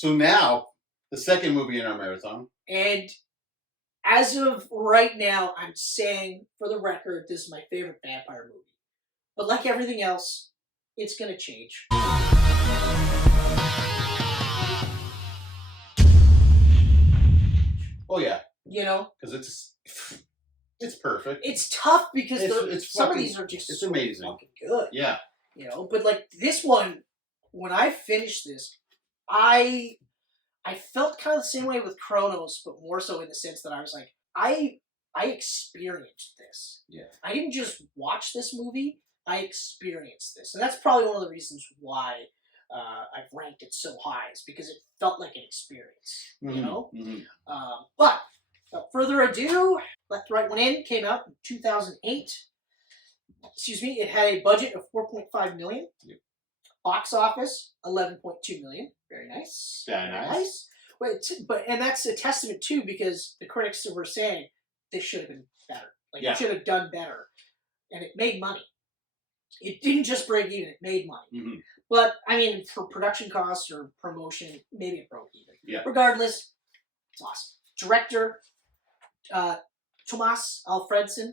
So now, the second movie in our marathon. And as of right now, I'm saying, for the record, this is my favorite vampire movie. But like everything else, it's going to change. Oh, yeah. You know? Because it's perfect. It's tough because some of these are just so amazing. fucking good. Yeah. You know, but like this one, when I finished this, I felt kind of the same way with Chronos, but more so in the sense that I was like, I experienced this. Yeah. I didn't just watch this movie, I experienced this. And that's probably one of the reasons why I've ranked it so high, is because it felt like an experience, you know? Mm-hmm. But without further ado, Left, Right, One In came out in 2008. Excuse me, it had a budget of $4.5 million. Yep. Box office, $11.2 million. Very nice. Very nice. And that's a testament too, because the critics were saying this should have been better. Like, it should have done better. And it made money. It didn't just break even, it made money. Mm-hmm. But, I mean, for production costs or promotion, maybe it broke even. Yeah. Regardless, it's awesome. Director, Tomas Alfredson.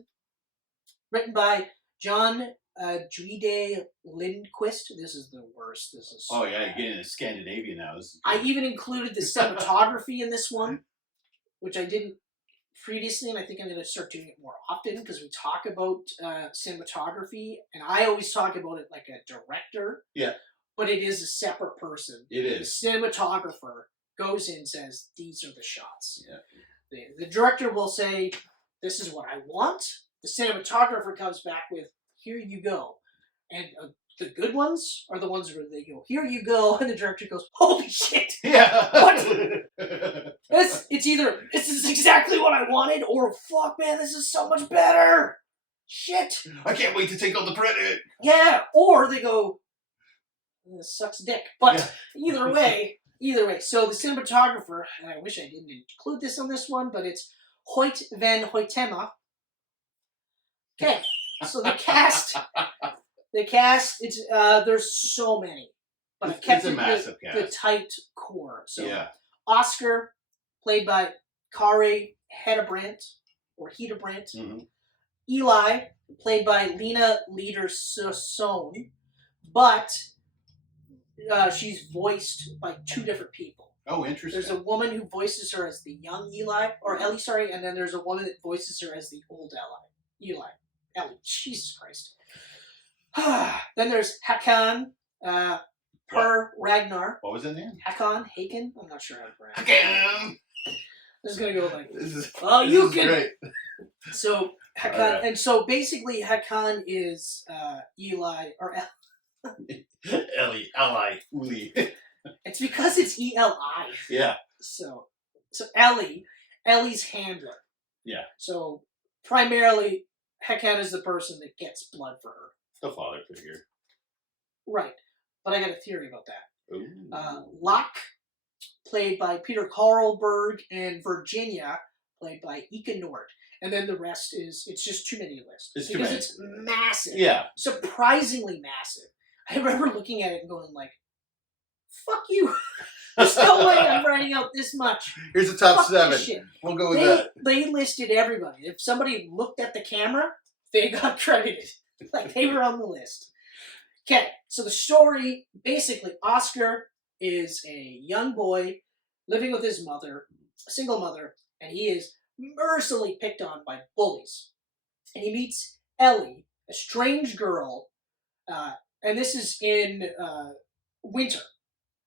Written by John Juide Lindquist. This is the worst. This is. Oh yeah, you're getting into Scandinavia now. I even included the cinematography in this one, which I didn't previously, and I think I'm going to start doing it more often because we talk about cinematography, and I always talk about it like a director. Yeah. But it is a separate person. It is. The cinematographer goes in and says, "These are the shots." Yeah. The director will say, "This is what I want." The cinematographer comes back with, "Here you go." And the good ones are the ones where they go, "Here you go," and the director goes, "Holy shit." Yeah. What? It's either, "This is exactly what I wanted," or "Fuck, man, this is so much better. Shit. I can't wait to take on the credit." Yeah. Or they go, "This sucks dick." But either way. So the cinematographer, and I wish I didn't include this on this one, but it's Hoyt van Hoytema. Okay, so the cast, it's there's so many, but I kept it's a massive cast. The tight core. So yeah. Oscar, played by Kari Hedebrandt, or Hedebrandt. Mm-hmm. Eli, played by Lena Leader-Sassoon, but she's voiced by two different people. Oh, interesting. There's a woman who voices her as the young Eli, or Ellie, sorry, and then there's a woman that voices her as the old Eli. Ellie, Jesus Christ. Then there's Hakan Per Ragnar. What was his name? Hakan? I'm not sure how to pronounce it. Hakan! This is going to go like, this is great. So, Hakan, right. And so basically Hakan is Eli, or Ellie, Uli. It's because it's E-L-I. Yeah. So Ellie's handler. Yeah. So, primarily, Hakan is the person that gets blood for her. The father figure. Right. But I got a theory about that. Ooh. Locke, played by Peter Carlberg, and Virginia, played by Ika Nord. And then the rest it's just too many lists. It's too many. Because it's massive. Yeah. Surprisingly massive. I remember looking at it and going like, fuck you. There's no way I'm writing out this much. Here's the top 7. We'll go with that. They listed everybody. If somebody looked at the camera, they got credited. Like, they were on the list. Okay, so the story, basically, Oscar is a young boy living with his mother, a single mother, and he is mercilessly picked on by bullies. And he meets Ellie, a strange girl, and this is in winter.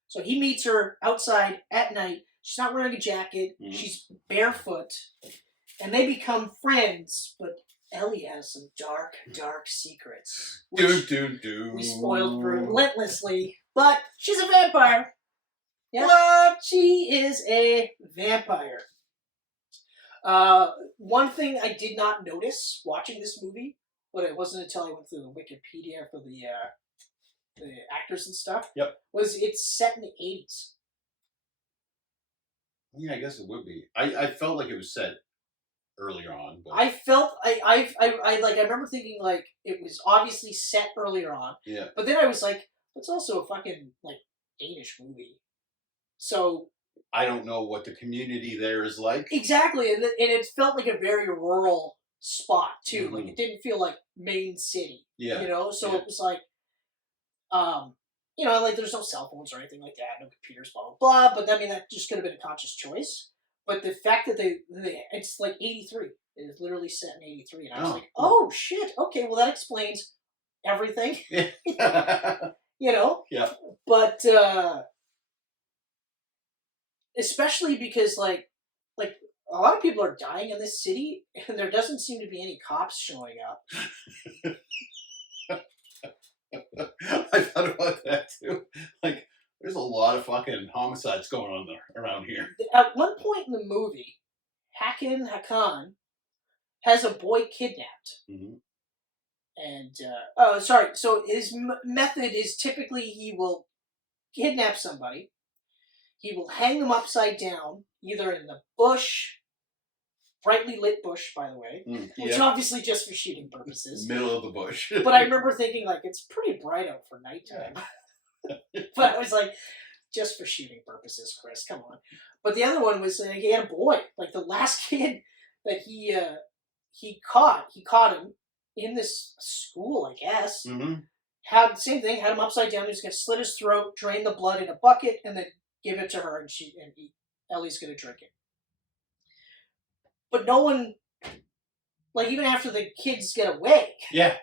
So he meets her outside at night. She's not wearing a jacket. Mm-hmm. She's barefoot. And they become friends, but Ellie has some dark, dark secrets. We spoiled relentlessly. But she's a vampire. Yeah. What? She is a vampire. One thing I did not notice watching this movie, but it wasn't until I went through the Wikipedia for the actors and stuff. Yep. Was it's set in the 80s. Yeah, I guess it would be. I felt like it was set earlier on. But... I remember thinking like it was obviously set earlier on. Yeah. But then I was like, it's also a fucking like Danish movie. So I don't know what the community there is like. exactly, and it felt like a very rural spot too. Like Mhm. it didn't feel like main city, Yeah. you know. So Yeah. it was like, um, you know, like there's no cell phones or anything like that, no computers, blah blah blah. But I mean, that just could have been a conscious choice. But the fact that they it's like '83. It is literally set in '83, and I was Oh, like, cool. oh shit, okay, well that explains everything, Yeah. you know. Yeah. But especially because like a lot of people are dying in this city, and there doesn't seem to be any cops showing up. I thought about that too. Like, there's a lot of fucking homicides going on there around here. At one point in the movie, Hakan has a boy kidnapped. Hmm. And, oh, sorry. So his method is typically he will kidnap somebody, he will hang them upside down, either in the bush, brightly lit bush, by the way, which Yeah. obviously just for shooting purposes. Middle of the bush. But I remember thinking, like, it's pretty bright out for nighttime. But I was like, just for shooting purposes, Chris, come on. But the other one was he had a boy. Like, the last kid that he caught him in this school, I guess. Hmm. Had the same thing, had him upside down. He was going to slit his throat, drain the blood in a bucket, and then give it to her, and Ellie's going to drink it. But no one, like, even after the kids get away, Yeah.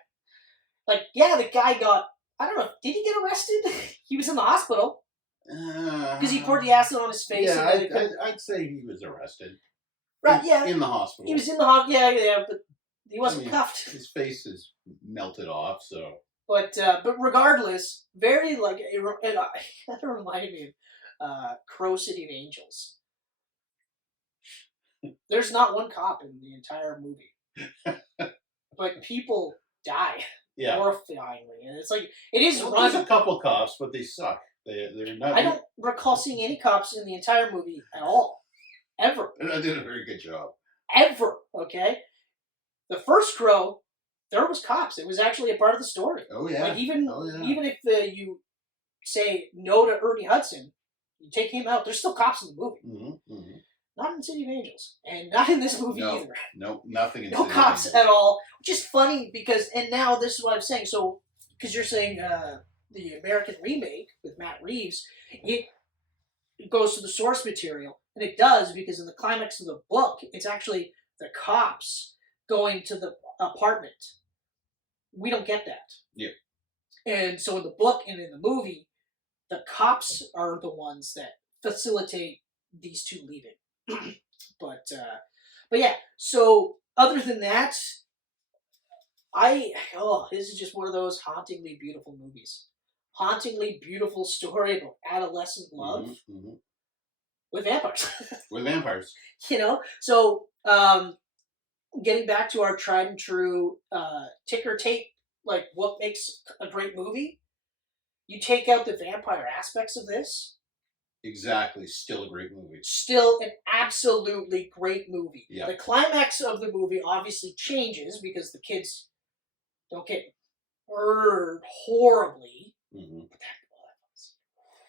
like, yeah, the guy got, I don't know, did he get arrested? He was in the hospital because he poured the acid on his face. Yeah, and I'd say he was arrested. right, yeah, In the hospital. he was in the hospital. Yeah, but he wasn't cuffed. His face is melted off, so. But regardless, very like it kind of reminded me of Crow City of Angels. There's not one cop in the entire movie, but people die Yeah. horrifyingly, and it's like it is Well, run. there's a couple cops, but they suck. They're not. I don't recall seeing any cops in the entire movie at all, ever, They're not doing a very good job. ever. Okay, the first Crow, there was cops. It was actually a part of the story. Oh yeah. Like even Oh, yeah. even if you say no to Ernie Hudson, you take him out. There's still cops in the movie. Mm-hmm, mm-hmm. Not in City of Angels, and not in this movie No, either. no, nothing. In No City of cops Angels. at all, which is funny because, and now this is what I'm saying. So, because you're saying the American remake with Matt Reeves, it goes to the source material, and it does because in the climax of the book, it's actually the cops going to the apartment. We don't get that. Yeah. And so in the book and in the movie, the cops are the ones that facilitate these two leaving. but yeah. So other than that, this is just one of those hauntingly beautiful movies. Hauntingly beautiful story about adolescent love Mm-hmm. with vampires. With vampires. You know, so getting back to our tried and true ticker tape, like what makes a great movie. You take out the vampire aspects of this. Exactly. Still a great movie. Still an absolutely great movie. Yeah. The climax of the movie obviously changes because the kids don't get murdered horribly. Mm-hmm.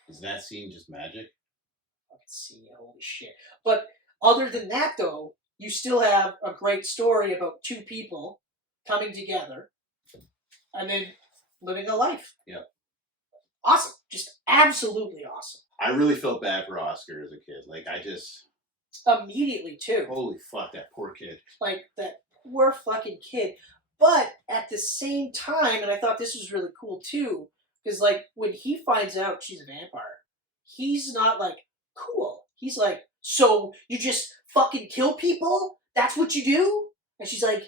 Is that scene just magic? I can see, holy shit. But other than that, though, you still have a great story about two people coming together and then living a life. Yeah. Awesome. Just absolutely awesome. I really felt bad for Oscar as a kid. Like, I just... Immediately, too. Holy fuck, that poor kid. Like, that poor fucking kid. But at the same time, and I thought this was really cool, too, because, like, when he finds out she's a vampire, he's not like, cool. He's like, so you just fucking kill people? That's what you do? And she's like,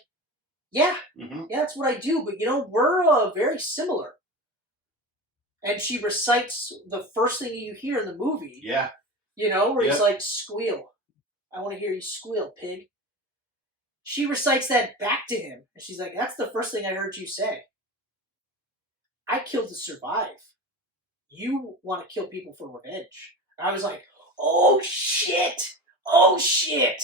yeah, Mm-hmm. yeah, that's what I do. But, you know, we're very similar. And she recites the first thing you hear in the movie. Yeah. You know, where he's Yep. like, squeal. I want to hear you squeal, pig. She recites that back to him. And she's like, that's the first thing I heard you say. I killed to survive. You want to kill people for revenge. And I was like, oh shit. Oh shit.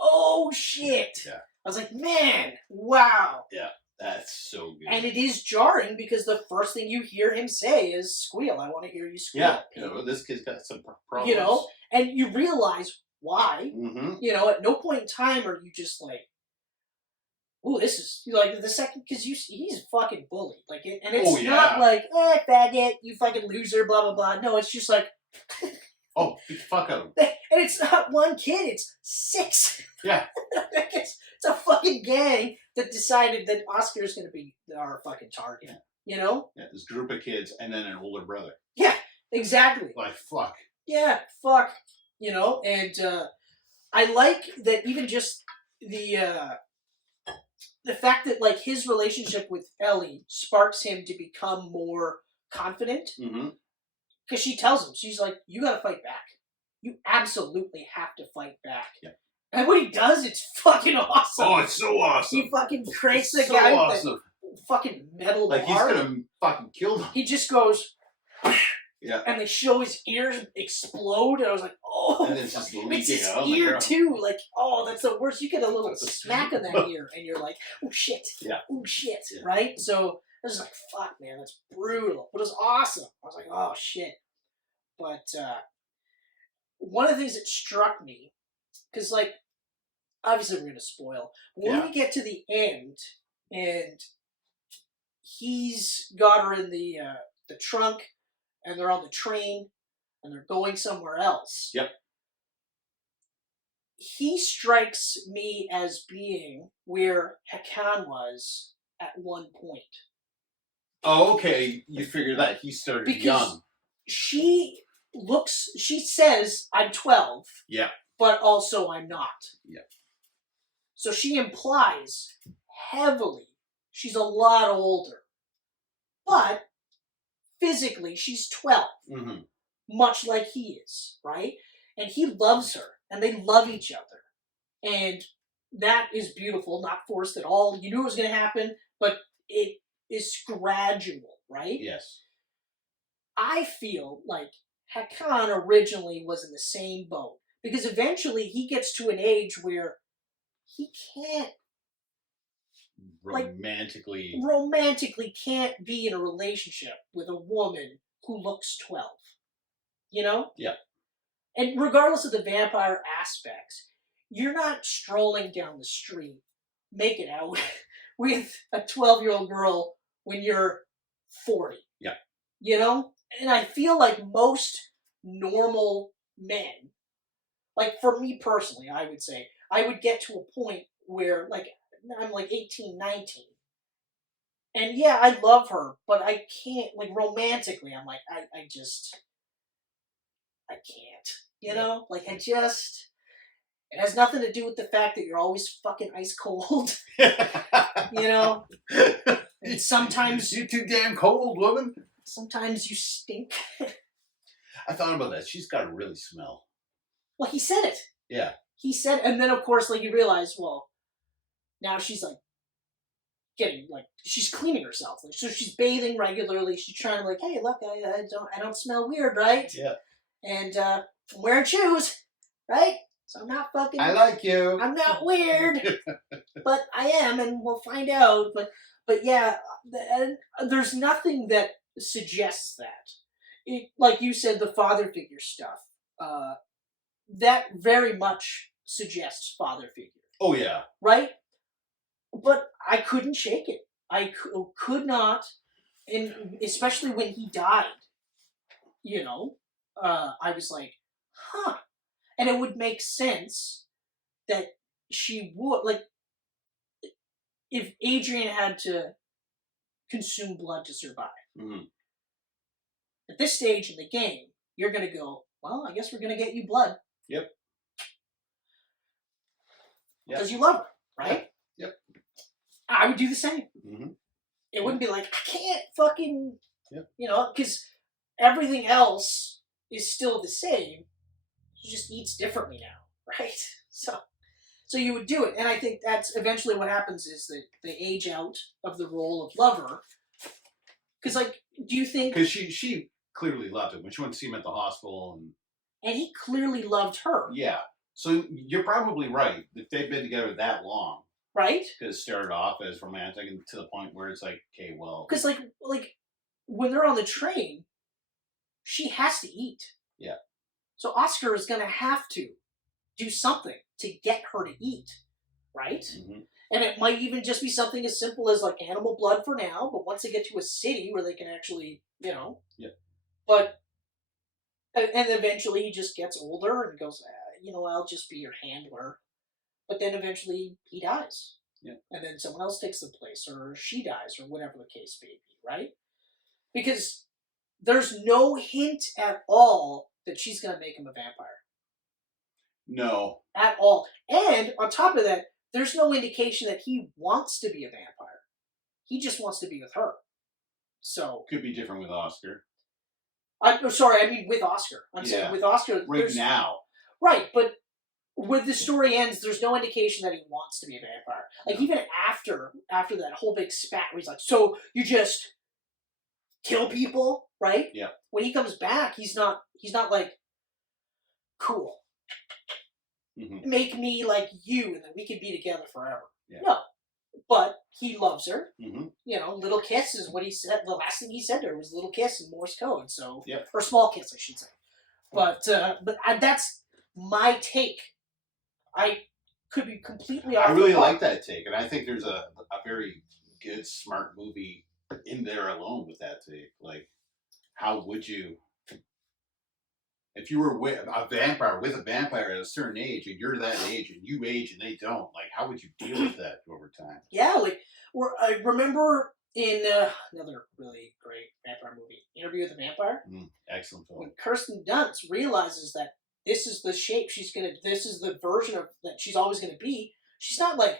Oh shit. Yeah. I was like, man, wow. Yeah. That's so good. And it is jarring because the first thing you hear him say is "squeal." I want to hear you squeal. Yeah, you know, this kid's got some problems. You know, and you realize why. Mm-hmm. You know, at no point in time are you just like, "Ooh, this is like the second," because he's fucking bullied. Like, and it's not like, faggot, you fucking loser, blah blah blah. No, it's just like, oh, beat the fuck out of him. And it's not one kid; it's 6. Yeah, it's a fucking gang that decided that Oscar's going to be our fucking target. Yeah. You know? Yeah, this group of kids and then an older brother. Yeah, exactly. Like, fuck. Yeah, fuck. You know, and I like that even just the fact that, like, his relationship with Ellie sparks him to become more confident. Mm-hmm. Because she tells him, she's like, you gotta fight back. You absolutely have to fight back. Yeah. And when he does, it's fucking awesome. Oh, it's so awesome. He fucking cranks the so guy awesome. with the fucking metal like bar. He's gonna fucking kill them. He just goes, yeah. And they show his ears explode. And I was like, oh. And it's just leaking it's his out ear too. Like, oh, that's the worst. You get a little smack in that ear, and you're like, oh shit. Yeah. Oh shit. Yeah. Right? So I was like, fuck, man, that's brutal. But it was awesome. I was like, oh shit. But one of the things that struck me, because, like, obviously we're going to spoil, when we get to the end and he's got her in the trunk and they're on the train and they're going somewhere else. Yep. He strikes me as being where Hakan was at one point. Oh, okay. You figure that he started because young. She says, I'm 12. Yeah. But also I'm not. Yeah. So she implies heavily she's a lot older. But physically she's 12. Mm-hmm. Much like he is, right? And he loves her. And they love each other. And that is beautiful, not forced at all. You knew it was going to happen, but it is gradual, right? Yes. I feel like Hakan originally was in the same boat. Because eventually he gets to an age where he can't romantically can't be in a relationship with a woman who looks 12. You know? Yeah. And regardless of the vampire aspects, you're not strolling down the street making out with a 12-year-old girl when you're 40. Yeah. You know? And I feel like most normal men, like for me personally, I would say, I would get to a point where, like, I'm like 18, 19. And yeah, I love her, but I can't, like, romantically, I'm like, I can't. You know? Like, it has nothing to do with the fact that you're always fucking ice cold. You know? And sometimes... You're too damn cold, woman. Sometimes you stink. I thought about that. She's got to really smell. Well, he said it. Yeah. He said, and then of course, like, you realize, well, now she's like getting, like, she's cleaning herself. Like, so she's bathing regularly. She's trying to, like, hey, look, I don't smell weird, right? Yeah. And I'm wearing shoes, right? So I'm not fucking. I like you. I'm not weird, but I am, and we'll find out. But yeah, and there's nothing that suggests that. It, like you said, the father figure stuff. That very much suggests father figure. Oh, yeah. Right? But I couldn't shake it. I could not, and especially when he died, you know, I was like, huh. And it would make sense that she would, like, if Adrian had to consume blood to survive. Mm-hmm. At this stage in the game, you're going to go, well, I guess we're going to get you blood. Yep. Because you love her, right? Yep. I would do the same. Mm-hmm. It wouldn't be like, I can't fucking, yep. You know, because everything else is still the same. She just eats differently now, right? So you would do it. And I think that's eventually what happens is that they age out of the role of lover. Because, like, do you think... Because she clearly loved him when she went to see him at the hospital. And he clearly loved her. Yeah. So you're probably right. If they've been together that long, right? Because it started off as romantic and to the point where it's like, okay, well, Because like when they're on the train, she has to eat. Yeah. So Oscar is going to have to do something to get her to eat, right? Mm-hmm. And it might even just be something as simple as like animal blood for now, but once they get to a city where they can actually, Yeah. But and eventually he just gets older and goes, I'll just be your handler. But then eventually he dies. Yeah. And then someone else takes the place, or she dies, or whatever the case may be, right? Because there's no hint at all that she's going to make him a vampire. No. At all. And on top of that, there's no indication that he wants to be a vampire. He just wants to be with her. So. Could be different with Oscar. Sorry, I mean with Oscar. I'm saying with Oscar. Right now. Right, but where the story ends, there's no indication that he wants to be a vampire. Like, even after that whole big spat where he's like, so you just kill people, right? Yeah. When he comes back, he's not like, cool. Mm-hmm. Make me like you, and then we can be together forever. Yeah. No. But he loves her. Mm-hmm. Little kiss is what he said. The last thing he said to her was little kiss in Morse code. So, yep. Or small kiss, I should say. But that's my take. I could be completely off. I really like that take, and I think there's a very good, smart movie in there alone with that take. Like, how would you, if you were with a vampire at a certain age, and you're that age, and you age and they don't, like, how would you deal with that over time? Yeah, like, I remember in another really great vampire movie, Interview with the Vampire. Excellent film. When Kirsten Dunst realizes that this is the shape this is the version of that she's always gonna be, she's not like,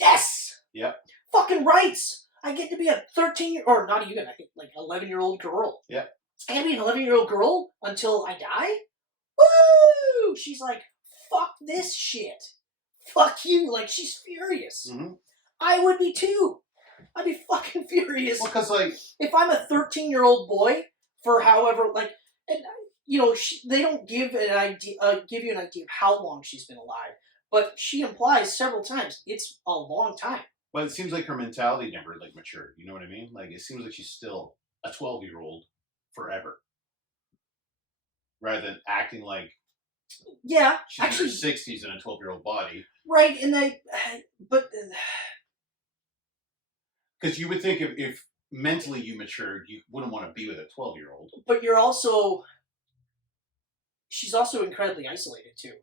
yes! Yep. Fucking rights! I get to be a 13 or not even, I think, like 11-year-old girl. Yep. I can be an 11-year-old girl until I die? Woo! She's like, fuck this shit. Fuck you. Like, she's furious. Mm-hmm. I would be too. I'd be fucking furious. Well, because, like, if I'm a 13-year-old boy for however, like, and they don't give you an idea of how long she's been alive, but she implies several times it's a long time. But it seems like her mentality never like matured. You know what I mean? Like, it seems like she's still a 12-year-old forever, rather than acting like she's actually in her 60s in a 12-year-old body. Right, and because you would think if mentally you matured, you wouldn't want to be with a 12-year-old. But she's also incredibly isolated too.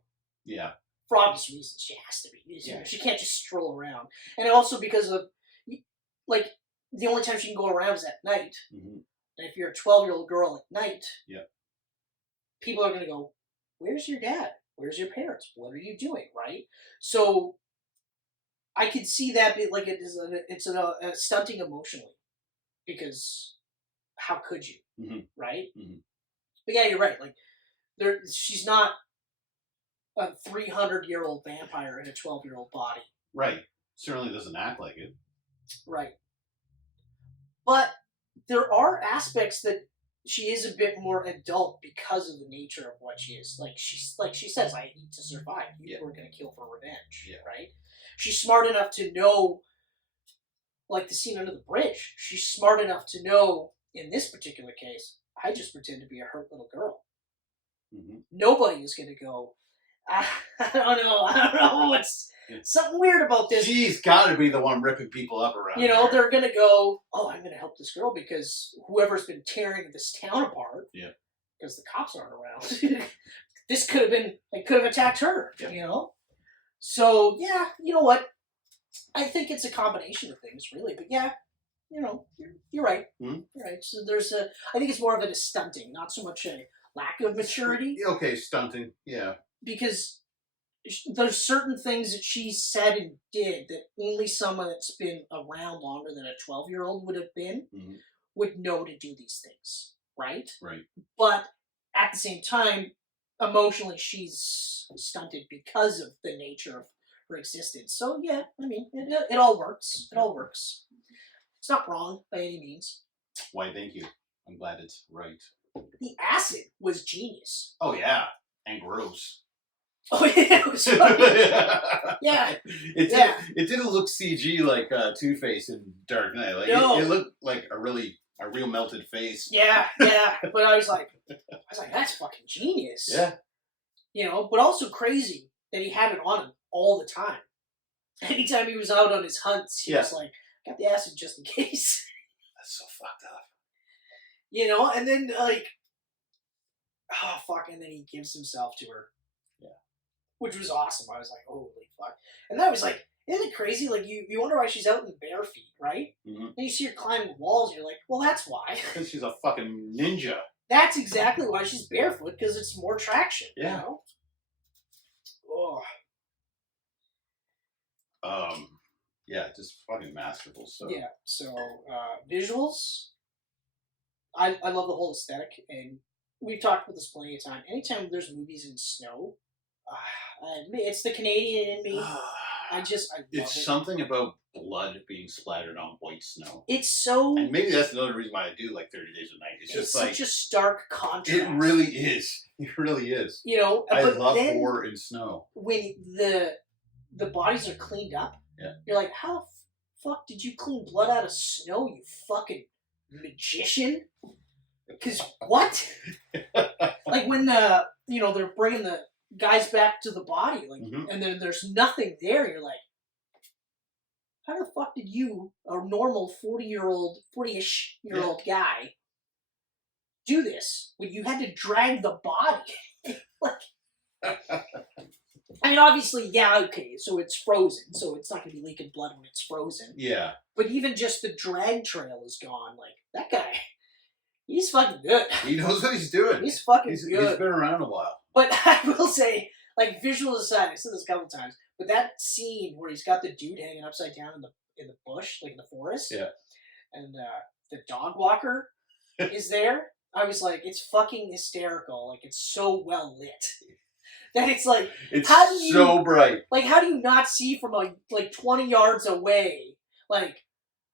Yeah. For obvious reasons, she has to be. She can't just stroll around. And also because of, like, the only time she can go around is at night. Mm-hmm. And if you're a 12-year-old girl at night, people are going to go, where's your dad? Where's your parents? What are you doing, right? So I could see that be like it's a stunting emotionally. Because how could you, right? Mm-hmm. But yeah, you're right. Like, she's not a 300-year-old vampire in a 12-year-old body. Right. Certainly doesn't act like it. Right. But there are aspects that she is a bit more adult because of the nature of what she is. Like she says, I need to survive. You were going to kill for revenge, right? She's smart enough to know, like the scene under the bridge. She's smart enough to know, in this particular case, I just pretend to be a hurt little girl. Mm-hmm. Nobody is going to go, I don't know what's something weird about this. She's got to be the one ripping people up around here. They're going to go, oh, I'm going to help this girl because whoever's been tearing this town apart, because the cops aren't around, this could have been, they could have attacked her, So, yeah, you know what? I think it's a combination of things, really. But yeah, you're right. Mm-hmm. You're right. So I think it's more of a stunting, not so much a lack of maturity. Okay, stunting, yeah. Because there's certain things that she said and did that only someone that's been around longer than a 12-year-old would have been would know to do these things, right? Right. But at the same time, emotionally, she's stunted because of the nature of her existence. So yeah, I mean, it all works. It all works. It's not wrong by any means. Why, thank you. I'm glad it's right. The acid was genius. Oh, yeah. And gross. Oh yeah, it was funny. Yeah. It didn't look CG like Two-Face in Dark Knight. Like No. it looked like a real melted face. Yeah. But I was like, that's fucking genius. Yeah. You know, but also crazy that he had it on him all the time. Anytime he was out on his hunts, he was like, got the acid just in case. That's so fucked up. You know, and then like, oh fuck, and then he gives himself to her. Yeah. Which was awesome. I was like, holy fuck. And that was like, isn't it crazy? Like you wonder why she's out in bare feet, right? Mm-hmm. And you see her climbing walls, you're like, well, that's why. Because she's a fucking ninja. That's exactly why she's barefoot, because it's more traction. Yeah. You know? Oh. Yeah, just fucking masterful. So Yeah. So visuals. I love the whole aesthetic, and we've talked about this plenty of time. Anytime there's movies in snow, it's the Canadian in me. I love it's it. something about blood being splattered on white snow. It's so, and maybe that's another reason why I do like 30 Days of Night. It's just like such a stark contrast. it really is. It really is. You know, I but love then horror in snow. when the bodies are cleaned up, you're like, how the fuck did you clean blood out of snow, you fucking magician? Because what? Like when they're bringing the guys back to the body, like, and then there's nothing there. You're like, how the fuck did you, a normal 40-ish year old guy, do this when you had to drag the body? Like, I mean, obviously, yeah, okay, so it's frozen, so it's not going to be leaking blood when it's frozen. Yeah. But even just the drag trail is gone. Like, that guy, he's fucking good. He knows what he's doing. He's fucking good. He's been around a while. But I will say, like, visual aside, I've said this a couple times, but that scene where he's got the dude hanging upside down in the bush, like in the forest, and the dog walker is there, I was like, it's fucking hysterical. Like, it's so well lit. That it's like, it's so bright. Like, how do you not see from like 20 yards away? Like,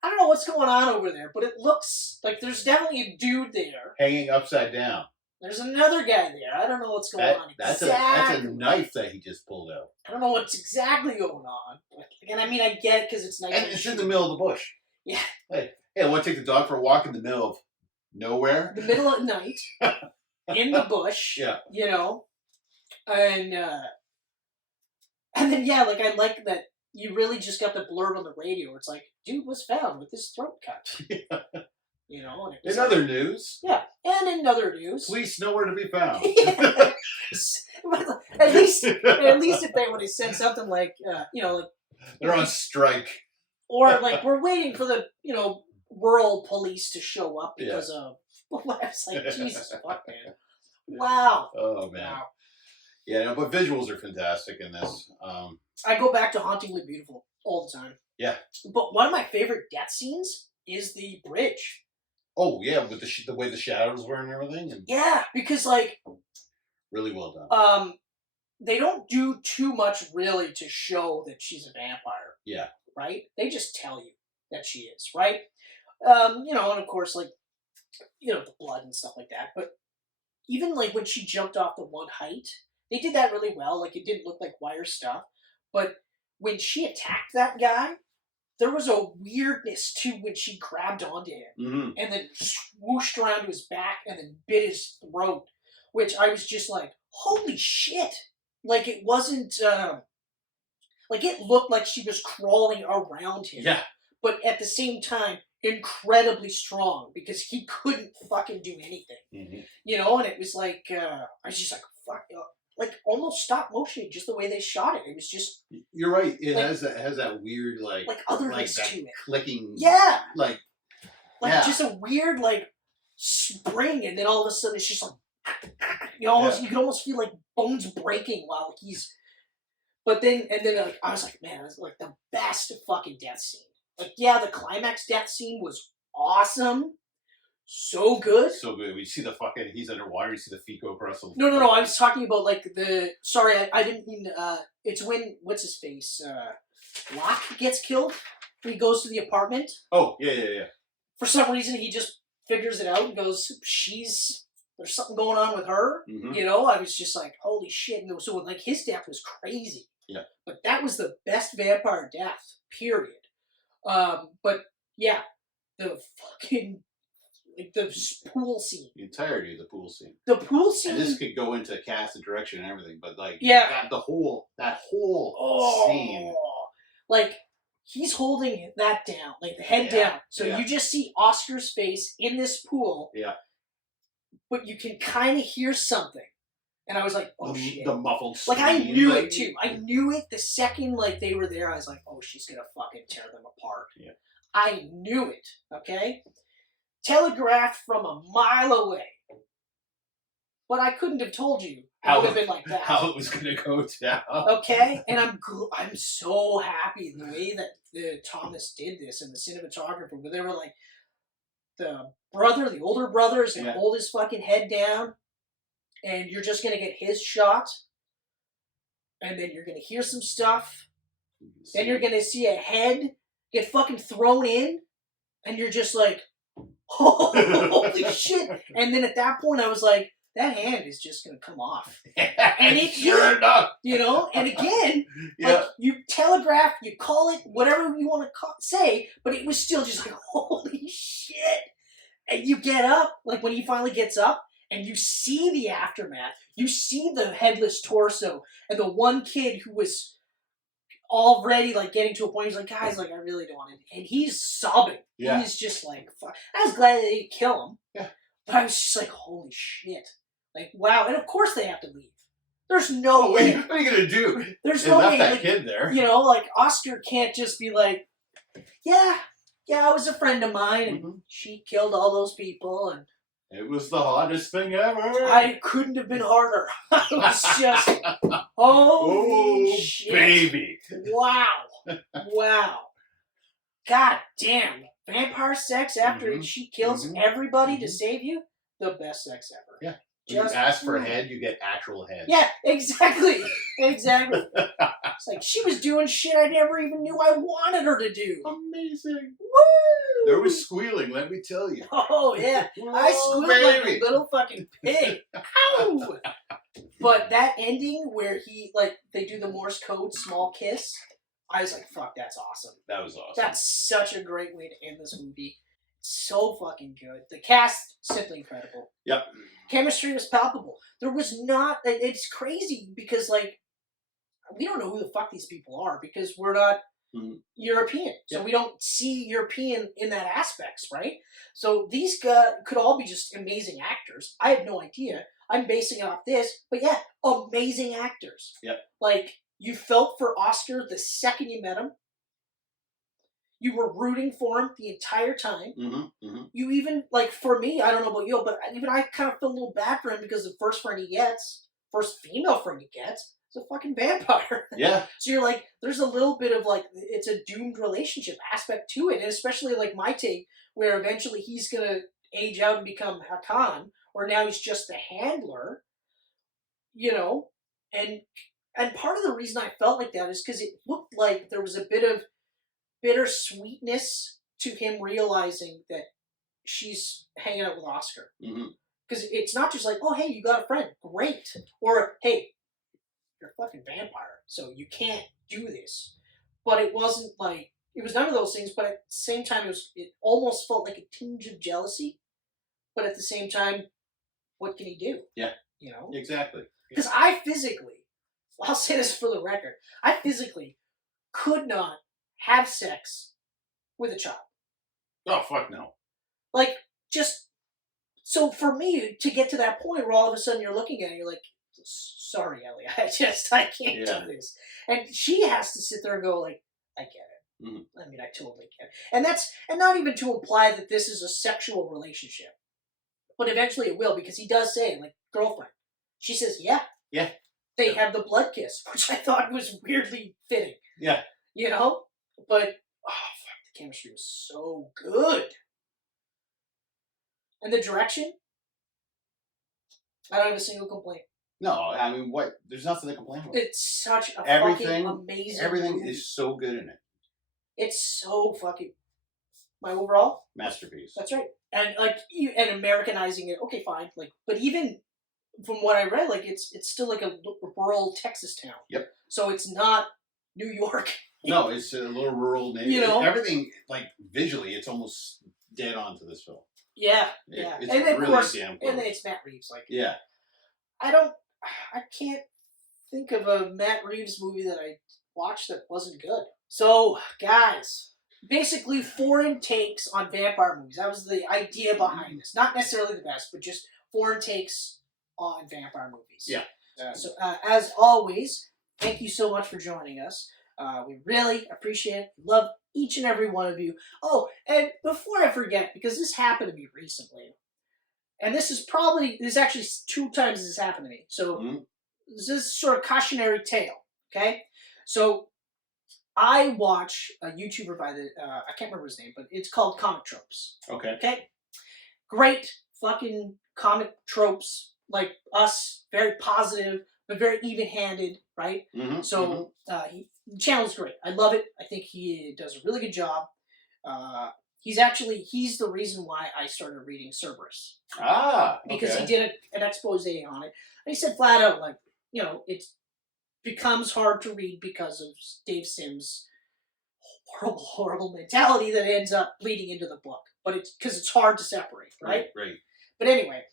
I don't know what's going on over there, but it looks like there's definitely a dude there. Hanging upside down. There's another guy there. I don't know what's going on exactly. That's a knife that he just pulled out. I don't know what's exactly going on. And I mean, I get it because it's nice. And it's in the middle of the bush. Yeah. Hey, I want to take the dog for a walk in the middle of nowhere. The middle of night. In the bush. Yeah. You know? And then, yeah, like, I like that you really just got the blurb on the radio. It's like, dude was found with his throat cut. Yeah. You know? And in other news. Yeah. And in other news. Police nowhere to be found. Yeah. at least if they would have said something like, like... They're on strike. Or, like, we're waiting for the, rural police to show up because of... I was like, Jesus fuck, man. Wow. Oh, man. Wow. Yeah, no, but visuals are fantastic in this. I go back to Hauntingly Beautiful all the time. Yeah. But one of my favorite death scenes is the bridge. Oh, yeah, with the way the shadows were and everything. And yeah, because, like... really well done. They don't do too much, really, to show that she's a vampire. Yeah. Right? They just tell you that she is, right? And of course, like, the blood and stuff like that. But even, like, when she jumped off the one height, they did that really well. Like, it didn't look like wire stuff. But when she attacked that guy, there was a weirdness to when she grabbed onto him and then swooshed around to his back and then bit his throat, which I was just like, holy shit. Like, it wasn't, like, it looked like she was crawling around him. Yeah. But at the same time, incredibly strong because he couldn't fucking do anything. And it was like, I was just like, fuck, like almost stop motion, just the way they shot it. It was just. You're right. It has that weird like otherness like to it, clicking. Yeah. Like just a weird like spring, and then all of a sudden it's just like you can almost feel like bones breaking while he's. But then like, I was like, man, it was like the best fucking death scene. Like, yeah, the climax death scene was awesome. So good. So good. We see the fucking, he's underwater, you see the feet go across the... No, I was talking about, like, sorry, I didn't mean, it's when, what's his face, Locke gets killed, when he goes to the apartment. Oh, yeah. For some reason, he just figures it out and goes, there's something going on with her. I was just like, holy holy shit. And so, like, his death was crazy. Yeah. But that was the best vampire death, period. But, yeah, the fucking, like, the pool scene. The entirety of the pool scene. The pool scene. And this could go into cast and direction and everything, but, like, Yeah. that whole scene. Like, he's holding that down, like, the head down. So you just see Oscar's face in this pool. Yeah. But you can kind of hear something. And I was like, oh, shit. The muffled Like, I scream, knew like, it, too. I knew it the second, like, they were there. I was like, oh, she's going to fucking tear them apart. Yeah. I knew it, okay? Telegraphed from a mile away. But I couldn't have told you. It would have been like that. How it was going to go down. Okay? And I'm so happy the way that Thomas did this and the cinematographer, where they were like, the older brother is going to hold his fucking head down, and you're just going to get his shot, and then you're going to hear some stuff, then you're going to see a head get fucking thrown in, and you're just like, holy shit. And then at that point, I was like, that hand is just going to come off. And it sure enough. You know? And again, like, you telegraph, you call it, whatever you want to say, but it was still just like, holy shit. And you get up, like when he finally gets up, and you see the aftermath. You see the headless torso, and the one kid who was already, like, getting to a point, he's like, guys, like, I really don't want to. And he's sobbing. Yeah. He's just like, fuck. I was glad they didn't kill him. Yeah. But I was just like, holy shit. Like, wow. And of course they have to leave. There's no way. What are you going to do? There's no way. That like, kid there. You know, like, Oscar can't just be like, yeah, it was a friend of mine, and she killed all those people, and it was the hottest thing ever. I couldn't have been harder. I was just, holy shit. Baby. Wow. God damn. Vampire sex after she kills everybody to save you? The best sex ever. Yeah. When you ask for a head, you get actual heads. Yeah, exactly. It's like, she was doing shit I never even knew I wanted her to do. Amazing. Woo! There was squealing, let me tell you. Oh, yeah. I squealed like a little fucking pig. Ow! But that ending where they do the Morse code small kiss, I was like, fuck, that's awesome. That was awesome. That's such a great way to end this movie. So fucking good. The cast, simply incredible. Yep. Chemistry was palpable. There was not, it's crazy because, like, we don't know who the fuck these people are because we're not European. So we don't see European in that aspects, right? So these guys could all be just amazing actors. I have no idea. I'm basing it off this, but yeah, amazing actors. Yep. Like, you felt for Oscar the second you met him. You were rooting for him the entire time. You even, like, for me, I don't know about you, but even I kind of feel a little bad for him because the first female friend he gets, is a fucking vampire. Yeah. So you're like, there's a little bit of, like, it's a doomed relationship aspect to it. And especially, like, my take, where eventually he's going to age out and become Hakan, or now he's just the handler, you know? And part of the reason I felt like that is because it looked like there was a bit of bittersweetness to him realizing that she's hanging out with Oscar. Because it's not just like, oh, hey, you got a friend. Great. Or, hey, you're a fucking vampire, so you can't do this. But it wasn't like, it was none of those things, but at the same time, it almost felt like a tinge of jealousy. But at the same time, what can he do? Yeah. You know? Exactly. Because I physically, I'll say this for the record, I physically could not have sex with a child. Oh, fuck no. Like, just, so for me, to get to that point where all of a sudden you're looking at it, you're like, sorry, Ellie, I can't do this. And she has to sit there and go like, I get it. I mean, I totally get it. And not even to imply that this is a sexual relationship. But eventually it will, because he does say, like, girlfriend. She says, yeah. Yeah. They have the blood kiss, which I thought was weirdly fitting. Yeah. You know? But, oh, fuck, the chemistry was so good. And the direction? I don't have a single complaint. No, I mean, what? There's nothing to complain about. It's such a fucking amazing Everything movie. is so good in it. It's so fucking... My overall? Masterpiece. That's right. And, like, and Americanizing it, okay, fine. Like, but even from what I read, like it's still like a rural Texas town. Yep. So it's not New York. No, it's a little rural neighborhood. You know? Everything, like, visually, it's almost dead on to this film. Yeah, It- yeah. it's And then, of really course, damn and close. then it's Matt Reeves. Like, Yeah. I can't think of a Matt Reeves movie that I watched that wasn't good. So, guys, basically foreign takes on vampire movies. That was the idea behind this. Not necessarily the best, but just foreign takes on vampire movies. Yeah. So, as always, thank you so much for joining us. We really appreciate it. Love each and every one of you. Oh, and before I forget, because this happened to me recently, and this is actually 2 times this happened to me. So this is sort of cautionary tale, okay? So I watch a YouTuber by the, I can't remember his name, but it's called Comic Tropes, Okay. okay? Great fucking comic tropes, like us, very positive, but very even-handed, right? Mm-hmm. So the channel's great. I love it. I think he does a really good job. He's the reason why I started reading Cerberus. Ah, okay. Because he did an expose on it. And he said flat out, like, you know, it becomes hard to read because of Dave Sims' horrible mentality that ends up bleeding into the book. But it's because it's hard to separate, right? Right. But anyway,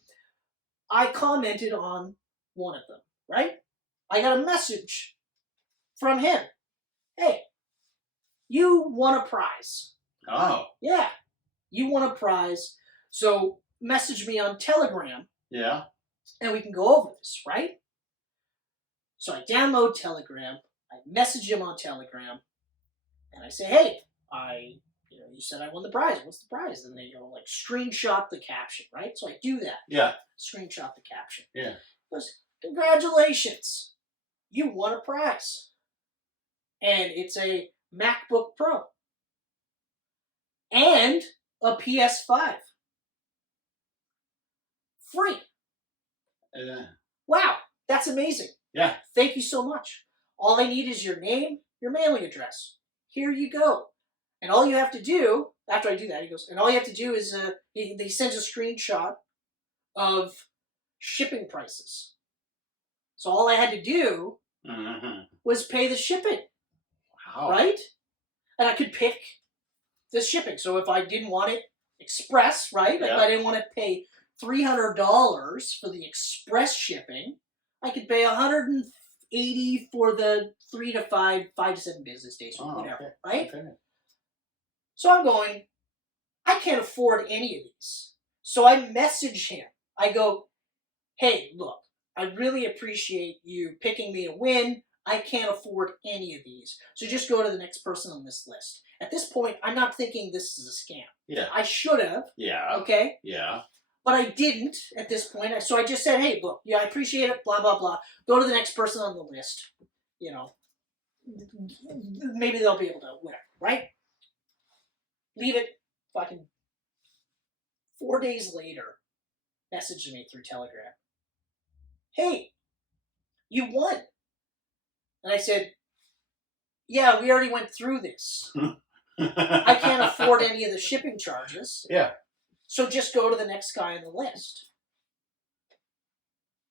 I commented on one of them, right? I got a message from him. Hey, you won a prize. Oh. Yeah, you won a prize. So message me on Telegram. Yeah. And we can go over this, right? So I download Telegram. I message him on Telegram. And I say, hey, you said I won the prize. What's the prize? And they go, like, screenshot the caption, right? So I do that. Yeah. Screenshot the caption. Yeah. He goes, congratulations. You won a prize. And it's a MacBook Pro. And a PS5. Free. Wow, that's amazing. Yeah. Thank you so much. All I need is your name, your mailing address. Here you go. And all you have to do, after I do that, he goes, and all you have to do is, he sends a screenshot of shipping prices. So all I had to do was pay the shipping. Wow. Right? And I could pick the shipping. So if I didn't want it express, right? Yeah. If I didn't want to pay $300 for the express shipping, I could pay $180 for the 3 to 5 to 7 business days or whatever, okay. right? Okay. So I'm going, I can't afford any of these. So I message him. I go, hey, look, I really appreciate you picking me to win. I can't afford any of these. So just go to the next person on this list. At this point, I'm not thinking this is a scam. Yeah. I should have. Yeah. Okay? Yeah. But I didn't at this point. So I just said, hey, look, yeah, I appreciate it, blah, blah, blah. Go to the next person on the list. You know, maybe they'll be able to, whatever, right? Leave it. Fucking 4 days later, messaged me through Telegram. Hey, you won. And I said, yeah, we already went through this. I can't afford any of the shipping charges. Yeah. So just go to the next guy on the list.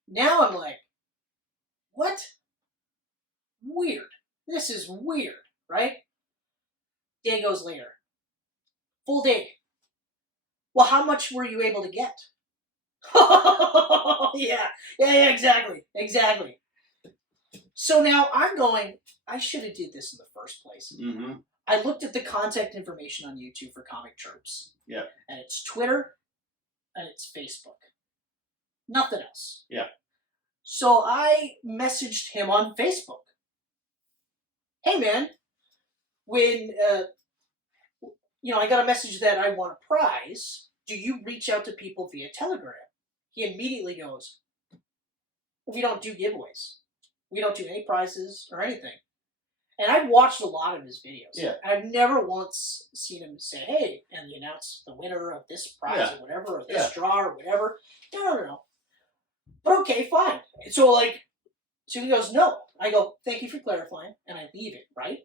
Now I'm like, what? Weird. This is weird, right? Day goes later. Full day. Well, how much were you able to get? Yeah, exactly. So now I'm going, I should have did this in the first place. Mm-hmm. I looked at the contact information on YouTube for Comic Tropes. Yeah. And it's Twitter and it's Facebook. Nothing else. Yeah. So I messaged him on Facebook. Hey man, when I got a message that I won a prize, do you reach out to people via Telegram? He immediately goes, we don't do giveaways. We don't do any prizes or anything. And I've watched a lot of his videos. Yeah. I've never once seen him say, hey, and he announced the winner of this prize or whatever, or this draw or whatever. No. But okay, fine. So he goes, no. I go, thank you for clarifying, and I leave it, right?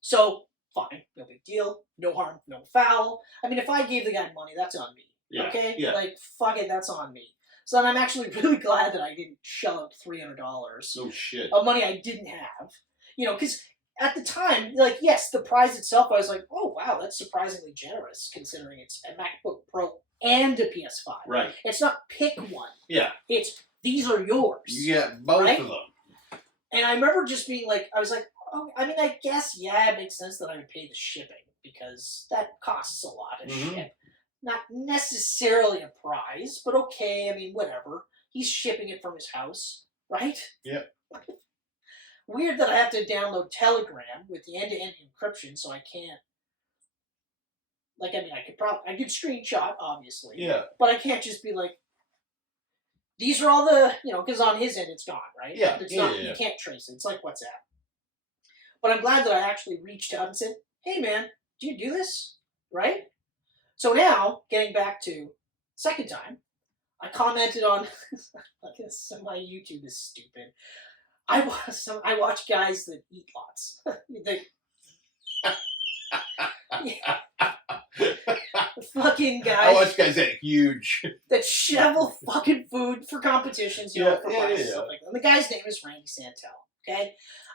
So, fine, no big deal, no harm, no foul. I mean, if I gave the guy money, that's on me. Yeah. Okay? Yeah. Like, fuck it, that's on me. So I'm actually really glad that I didn't shell out $300 No shit. of money I didn't have. You know, because at the time, like, yes, the prize itself, I was like, oh, wow, that's surprisingly generous considering it's a MacBook Pro and a PS5. Right. It's not pick one. Yeah. It's, these are yours. You get both right? of them. And I remember just being like, I was like, oh, I mean, I guess, yeah, it makes sense that I would pay the shipping because that costs a lot of shit. Not necessarily a prize, but okay, I mean, whatever. He's shipping it from his house, right? Yep. Weird that I have to download Telegram with the end-to-end encryption, so I can't. Like, I mean, I could screenshot, obviously. Yeah. But I can't just be like, these are all the, you know, because on his end it's gone, right? Yeah. It's not, you can't trace it. It's like WhatsApp. But I'm glad that I actually reached out and said, hey, man, do you do this? Right? So now, getting back to second time, I commented on, I guess my YouTube is stupid. I watch guys that eat lots. Fucking guys. I watch guys that huge. That shovel fucking food for competitions, you know, for prizes, stuff like that. And the guy's name is Randy Santel, okay?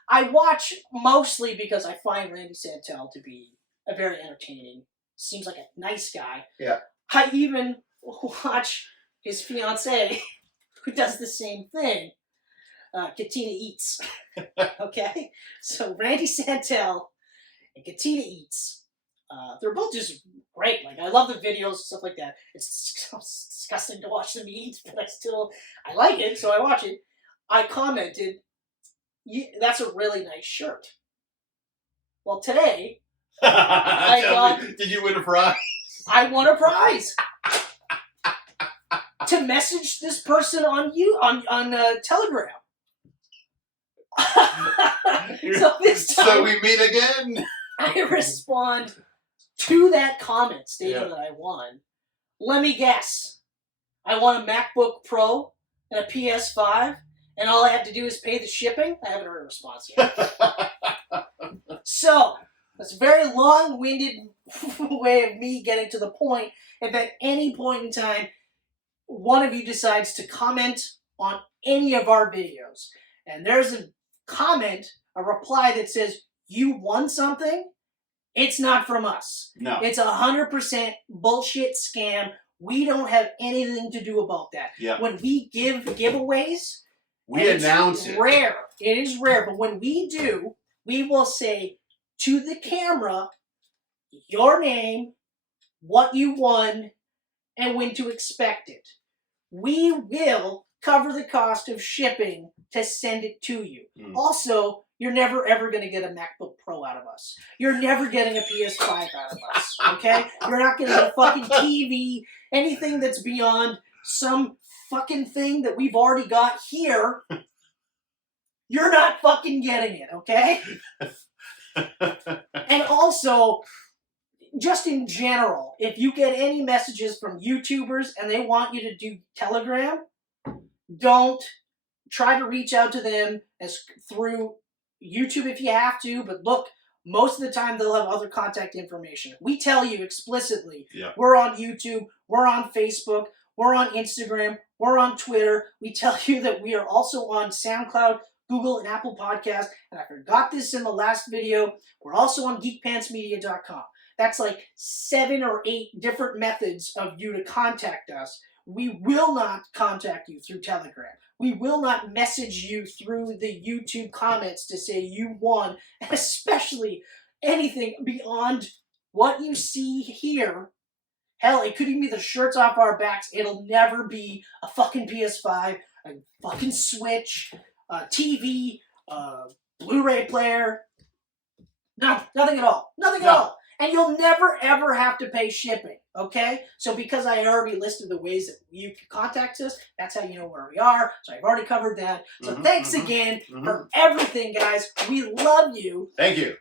I watch mostly because I find Randy Santel to be a very entertaining, seems like a nice guy. Yeah. I even watch his fiancée, who does the same thing. Katina Eats. Okay? So Randy Santel and Katina Eats. They're both just great. Like, I love the videos and stuff like that. It's disgusting to watch them eat, but I like it, so I watch it. I commented, that's a really nice shirt. Well, today, did you win a prize? I won a prize. To message this person on Telegram. So this time, so we meet again. I respond to that comment stating that I won. Let me guess. I won a MacBook Pro and a PS5, and all I have to do is pay the shipping? I haven't heard a response yet. So, that's a very long-winded way of me getting to the point. If at any point in time, one of you decides to comment on any of our videos, and there's a comment, a reply that says, you won something, it's not from us. No. It's 100% bullshit scam. We don't have anything to do about that. Yeah. When we give giveaways, we announce it. Rare. It is rare, but when we do, we will say to the camera your name, what you won, and when to expect it. We will cover the cost of shipping to send it to you. Also, you're never ever going to get a MacBook Pro out of us. You're never getting a PS5 out of us, okay? You're not getting a fucking TV, anything that's beyond some fucking thing that we've already got here. You're not fucking getting it, okay? And also, just in general, if you get any messages from YouTubers and they want you to do Telegram, don't try to reach out to them as through YouTube if you have to, but look, most of the time they'll have other contact information. We tell you explicitly, we're on YouTube, we're on Facebook, we're on Instagram, we're on Twitter. We tell you that we are also on SoundCloud, Google, and Apple Podcasts. And I forgot this in the last video, we're also on geekpantsmedia.com. That's like 7 or 8 different methods of you to contact us. We will not contact you through Telegram. We will not message you through the YouTube comments to say you won, especially anything beyond what you see here. Hell, it could even be the shirts off our backs. It'll never be a fucking PS5, a fucking Switch, a TV, a Blu-ray player. No, nothing at all. Nothing at all. And you'll never, ever have to pay shipping, okay? So because I already listed the ways that you can contact us, that's how you know where we are. So I've already covered that. So thanks again for everything, guys. We love you. Thank you.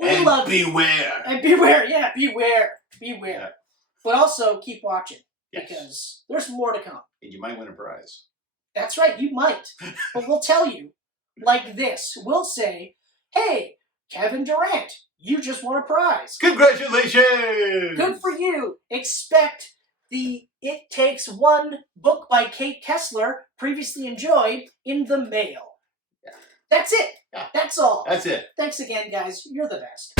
We love you. Beware. And beware, yeah, beware. Beware. Yeah. But also, keep watching. Yes. Because there's more to come. And you might win a prize. That's right, you might. But we'll tell you like this. We'll say, hey, Kevin Durant, you just won a prize. Congratulations! Good for you. Expect the It Takes One book by Kate Kessler, previously enjoyed, in the mail. Yeah. That's it. Yeah. That's all. That's it. Thanks again, guys. You're the best.